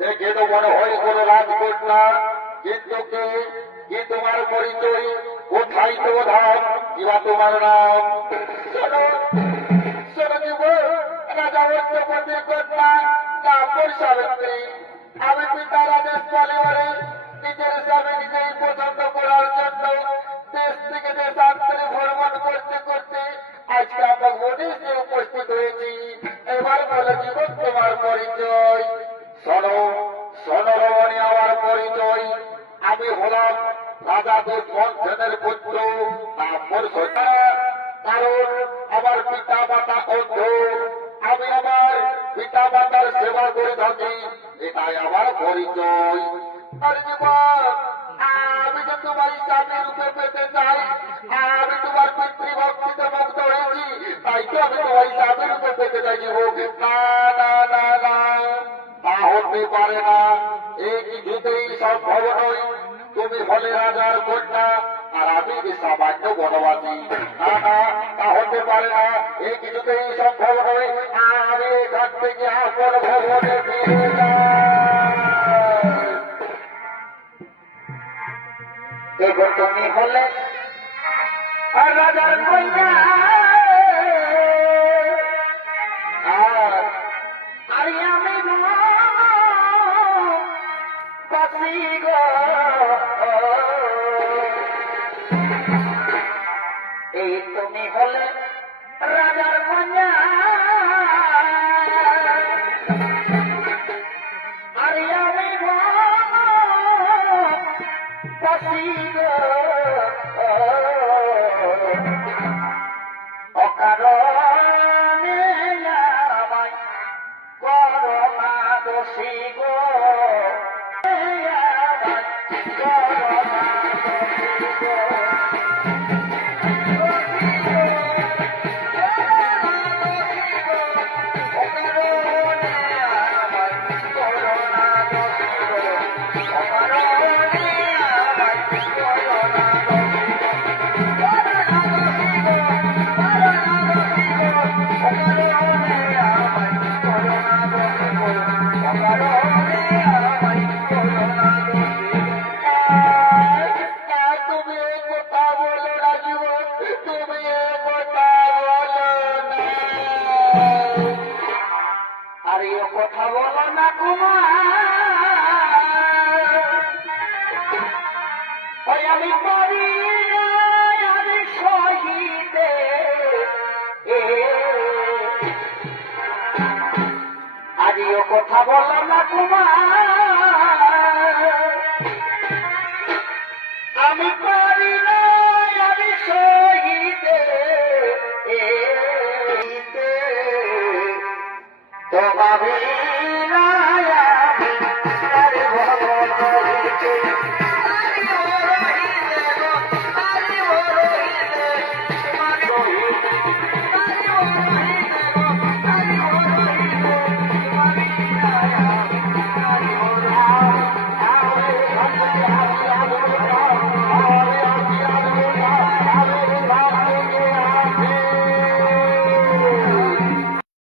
দেখে তো মনে হয় কোনো রাজকোট না, কিন্তু কি তোমার পরিচয়? কোথায় প্রধান কিবা তোমার নাম? রাজা উচ্চপতির কন্যা কাপড় সাবিত্রী। আমি পিতার আদেশ পরিবারে নিজের স্বামী নিজেই পছন্দ করার জন্য দেশ থেকে দেশান্তরে ভ্রমণ করতে করতে আজকে আমার মনে উপস্থিত হয়েছি। এবার বলে জীবন তোমার পরিচয়। শোনো শোনো রমণী, আমার পরিচয়। আমি হলাম রাজা দুষ্মন্থনের পুত্র কাপড় সোনা। কারণ আমার পিতা মাতা অন্ধ, আমি আমার পিতা মাতার সেবা করে থাকি, এটাই আমার পরিচয়। আর জীবন, আমি যে তোমার স্বামী রূপে পেতে চাই, আমি তোমার পিতৃভক্তিতে মুক্ত হয়েছি, তাই তো আমি তোমার স্বামী রূপে পেতে চাই। জীবন, না না না না, তা হতে পারে না, এই কিছুতেই সম্ভব নয়। তুমি হলে রাজার কন্যা আর আমি সামান্য বনবাসী। না না, তা হতে পারে না, এই কিছুতেই সম্ভব নয়। আমি এখান থেকে আপন ভবনে ফিরে যাই। তুমি হলে রাজার কন্যা আর আমি বাসি গো। এই তুমি হলে রাজার কন্যা আর আমি বাসি গো। অকারণে আমায় করো না দোষী গো। কথা বলো না কুমার, আমি পারি আমি সহিতে। আরিও কথা বলো না কুমার,